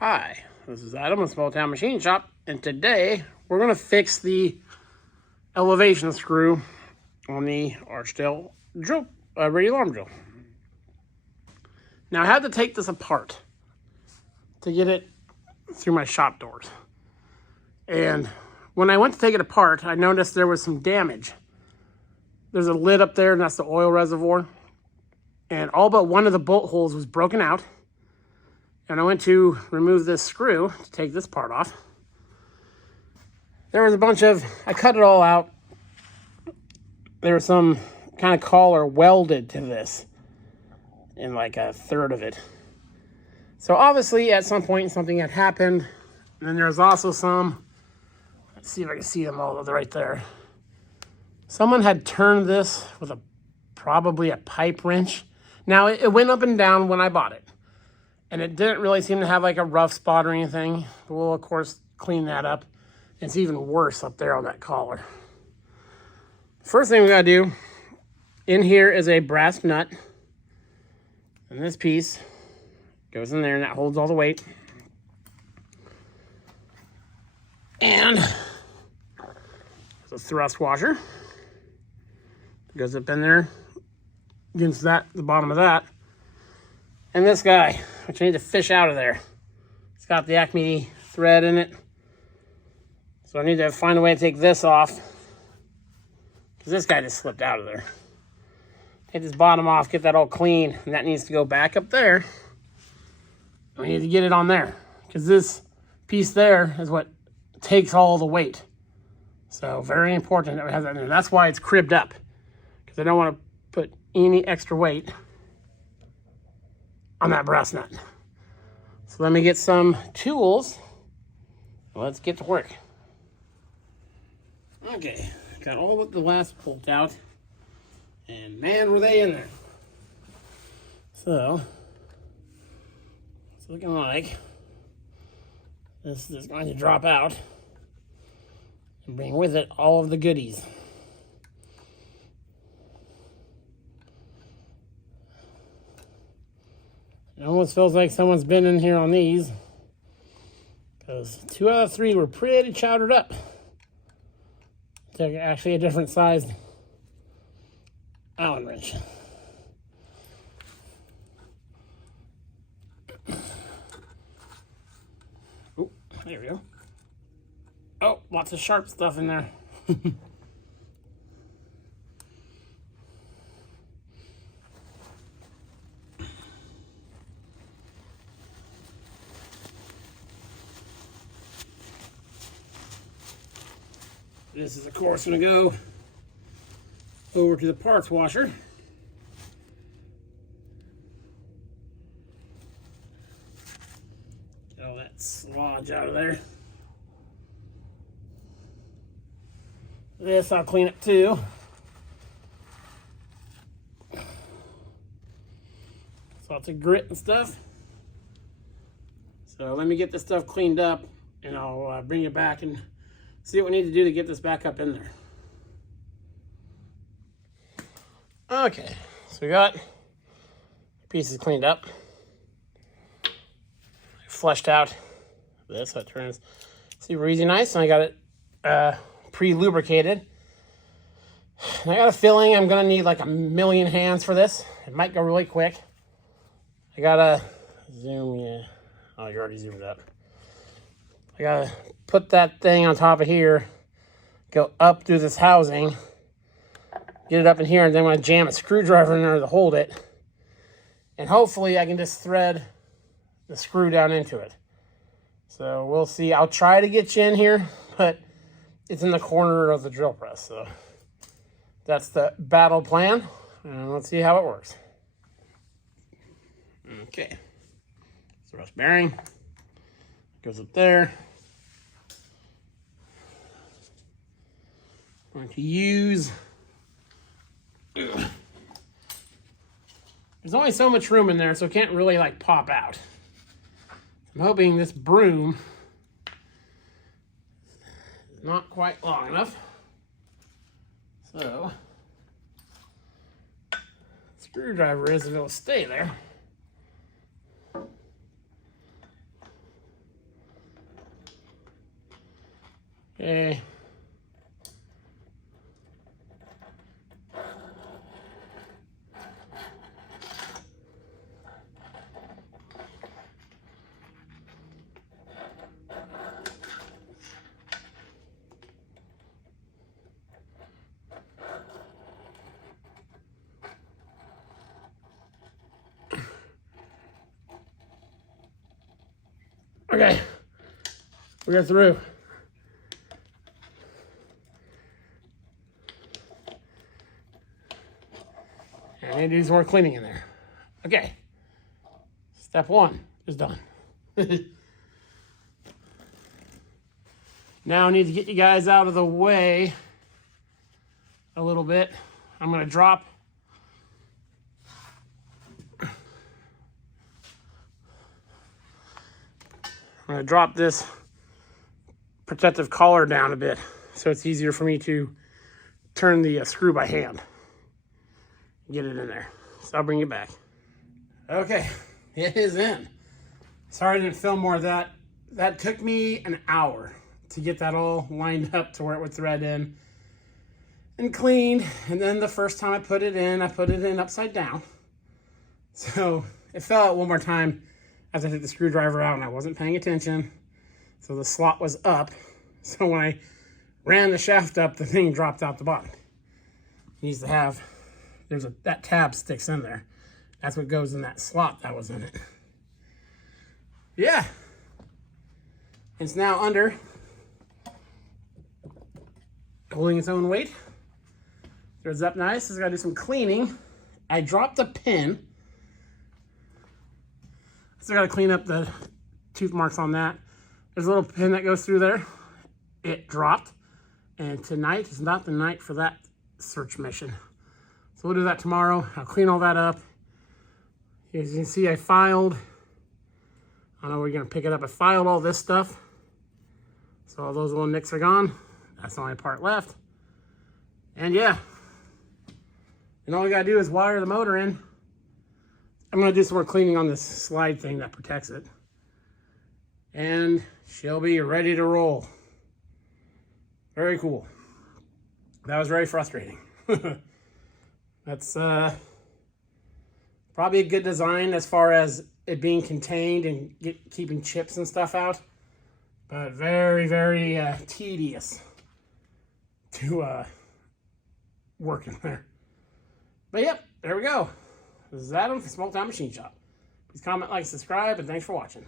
Hi, this is Adam with Small Town Machine Shop, and today we're going to fix the elevation screw on the Archdale drill, radial arm drill. Now I had to take this apart to get it through my shop doors, and when I went to take it apart, I noticed there was some damage. There's a lid up there, and that's the oil reservoir, and all but one of the bolt holes was broken out. And I went to remove this screw to take this part off. There was a bunch of, I cut it all out. There was some kind of collar welded to this in like a third of it. So obviously at some point something had happened. And then there's also some, let's see if I can see them all right there. Someone had turned this with probably a pipe wrench. Now it went up and down when I bought it. And it didn't really seem to have like a rough spot or anything. We'll, of course, clean that up. It's even worse up there on that collar. First thing we gotta do, in here is a brass nut. And this piece goes in there and that holds all the weight. And there's a thrust washer. It goes up in there against that, the bottom of that. And this guy, which I need to fish out of there. It's got the Acme thread in it. So I need to find a way to take this off, because this guy just slipped out of there. Take this bottom off, get that all clean, and that needs to go back up there. We need to get it on there, because this piece there is what takes all the weight. So very important that we have that in there. That's why it's cribbed up, because I don't want to put any extra weight on that brass nut. So let me get some tools. Let's get to work. Okay, got all but the last bolt out, and man, were they in there. So it's looking like this is going to drop out and bring with it all of the goodies. It almost feels like someone's been in here on these, because 2 out of 3 were pretty chowdered up. Took actually a different sized Allen wrench. Oh, there we go. Oh, lots of sharp stuff in there. This is, of course, going to go over to the parts washer. Get all that sludge out of there. This I'll clean up too. Lots of grit and stuff. So let me get this stuff cleaned up, and I'll bring it back and see what we need to do to get this back up in there. Okay, so we got pieces cleaned up. I flushed out this, so it turns super easy nice, and I got it pre-lubricated. And I got a feeling I'm gonna need like a million hands for this. It might go really quick. I gotta zoom, yeah. Oh, you already zoomed up. I gotta put that thing on top of here, go up through this housing, get it up in here, and then I'm gonna jam a screwdriver in there to hold it. And hopefully I can just thread the screw down into it. So we'll see. I'll try to get you in here, but it's in the corner of the drill press. So that's the battle plan, and let's see how it works. Okay, thrust bearing goes up there. I'm going to use, there's only so much room in there, so it can't really like pop out. I'm hoping this broom is not quite long enough. So, screwdriver is, if it'll stay there. Okay. Okay, we are through. I need to do some more cleaning in there. Okay, step one is done. Now I need to get you guys out of the way a little bit. I'm gonna drop this protective collar down a bit so it's easier for me to turn the screw by hand. Get it in there. So I'll bring it back. Okay, it is in. Sorry I didn't film more of that. That took me an hour to get that all lined up to where it would thread in and cleaned. And then the first time I put it in upside down. So it fell out one more time as I took the screwdriver out and I wasn't paying attention. So the slot was up. So when I ran the shaft up, the thing dropped out the bottom. It needs to have, that tab sticks in there. That's what goes in that slot that was in it. Yeah. It's now under, holding its own weight. Threads up nice. It's got to do some cleaning. I dropped a pin. Still got to clean up the tooth marks on that. There's a little pin that goes through there. It dropped. And tonight is not the night for that search mission. So we'll do that tomorrow. I'll clean all that up. As you can see, I filed. I don't know where you're going to pick it up. I filed all this stuff. So all those little nicks are gone. That's the only part left. And yeah. And all we got to do is wire the motor in. I'm going to do some more cleaning on this slide thing that protects it. And she'll be ready to roll. Very cool. That was very frustrating. That's probably a good design as far as it being contained and keeping chips and stuff out. But very, very tedious to work in there. But yep, there we go. This is Adam from Small Town Machine Shop. Please comment, like, subscribe, and thanks for watching.